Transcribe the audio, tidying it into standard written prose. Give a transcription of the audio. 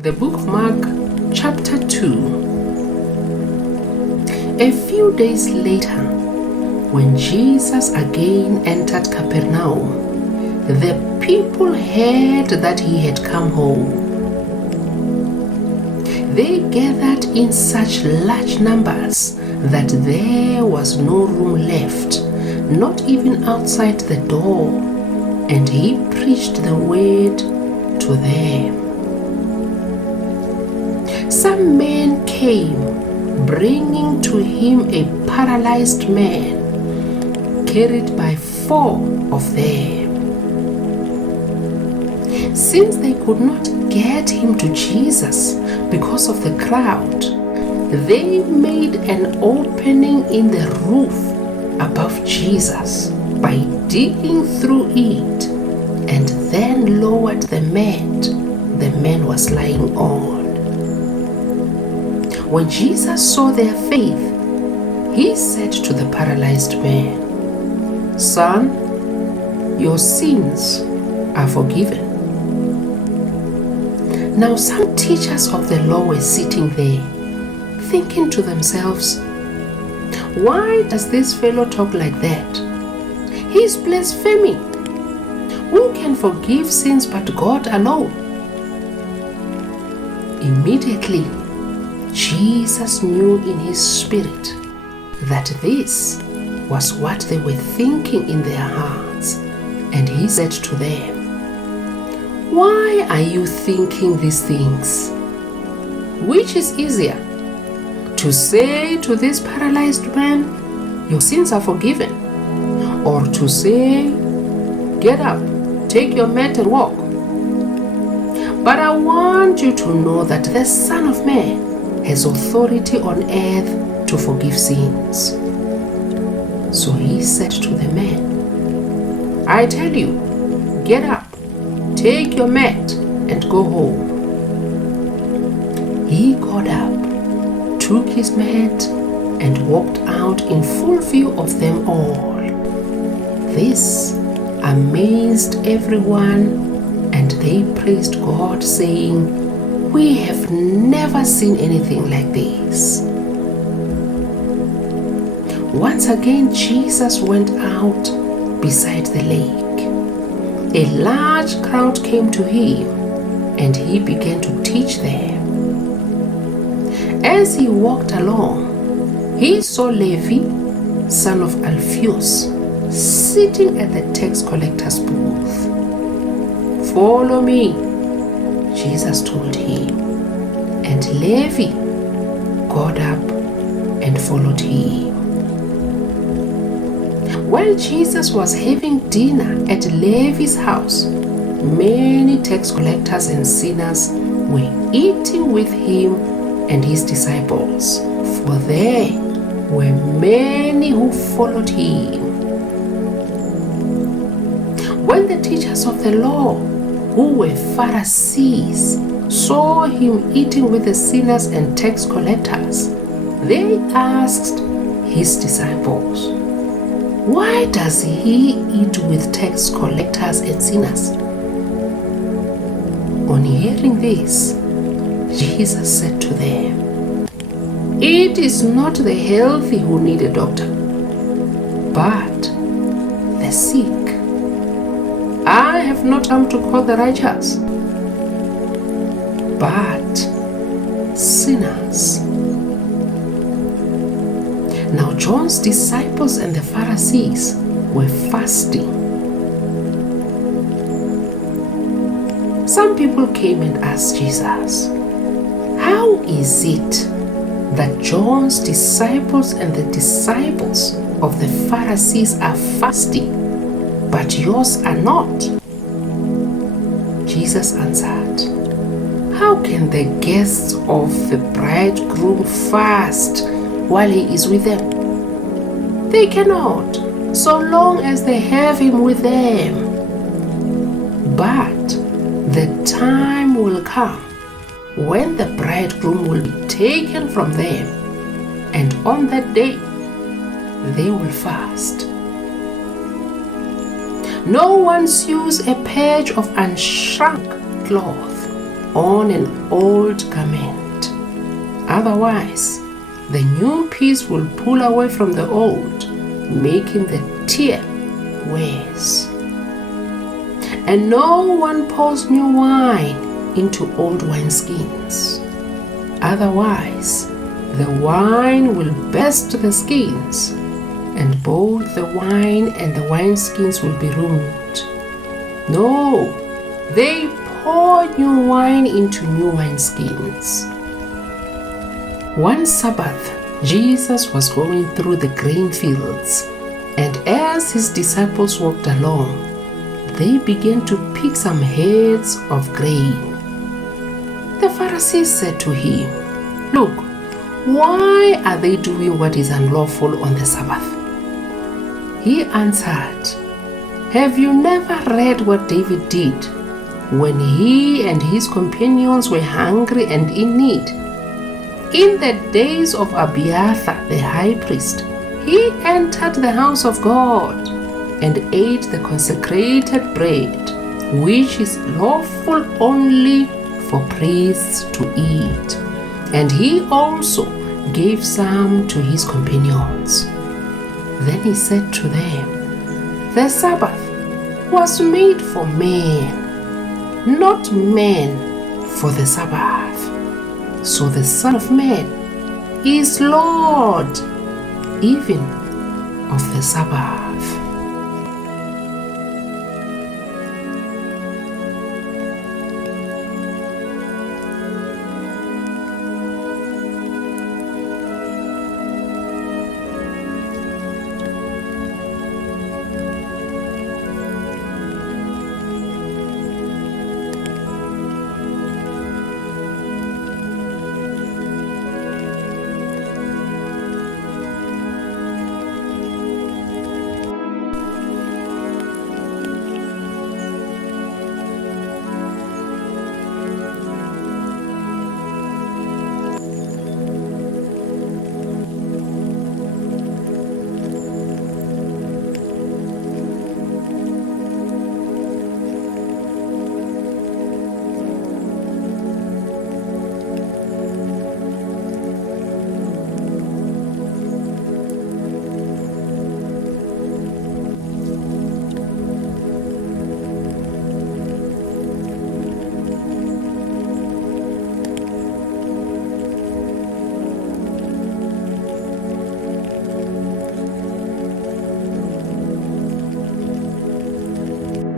The book of Mark, chapter 2. A few days later, when Jesus again entered Capernaum, the people heard that he had come home. They gathered in such large numbers that there was no room left, not even outside the door, and he preached the word to them. Some men came, bringing to him a paralyzed man, carried by 4 of them. Since they could not get him to Jesus because of the crowd, they made an opening in the roof above Jesus by digging through it, and then lowered the mat the man was lying on. When Jesus saw their faith, he said to the paralyzed man, "Son, your sins are forgiven." Now some teachers of the law were sitting there, thinking to themselves, "Why does this fellow talk like that? He is blaspheming. Who can forgive sins but God alone?" Immediately, Jesus knew in his spirit that this was what they were thinking in their hearts, and he said to them, "Why are you thinking these things? Which is easier, to say to this paralyzed man, 'Your sins are forgiven,' or to say, 'Get up, take your mat and walk'? But I want you to know that the Son of Man has authority on earth to forgive sins." So he said to the man, "I tell you, get up, take your mat, and go home." He got up, took his mat, and walked out in full view of them all. This amazed everyone, and they praised God, saying, "We have never seen anything like this." Once again, Jesus went out beside the lake. A large crowd came to him, and he began to teach them. As he walked along, he saw Levi, son of Alphaeus, sitting at the tax collector's booth. "Follow me," Jesus told him, and Levi got up and followed him. While Jesus was having dinner at Levi's house, many tax collectors and sinners were eating with him and his disciples, for there were many who followed him. When the teachers of the law, who were Pharisees, saw him eating with the sinners and tax collectors, they asked his disciples, "Why does he eat with tax collectors and sinners?" On hearing this, Jesus said to them, "It is not the healthy who need a doctor, but the sick. I have not come to call the righteous, but sinners." Now John's disciples and the Pharisees were fasting. Some people came and asked Jesus, "How is it that John's disciples and the disciples of the Pharisees are fasting, but yours are not?" Jesus answered, "How can the guests of the bridegroom fast while he is with them? They cannot, so long as they have him with them. But the time will come when the bridegroom will be taken from them, and on that day they will fast. No one sews a patch of unshrunk cloth on an old garment. Otherwise, the new piece will pull away from the old, making the tear worse. And no one pours new wine into old wineskins. Otherwise, the wine will burst the skins, and both the wine and the wineskins will be ruined. No, they pour new wine into new wineskins. One Sabbath, Jesus was going through the grain fields, and as his disciples walked along, they began to pick some heads of grain. The Pharisees said to him, "Look, why are they doing what is unlawful on the Sabbath?" He answered, "Have you never read what David did when he and his companions were hungry and in need? In the days of Abiathar the high priest, he entered the house of God and ate the consecrated bread, which is lawful only for priests to eat. And he also gave some to his companions." Then he said to them, "The Sabbath was made for men, not men for the Sabbath. So the Son of Man is Lord even of the Sabbath."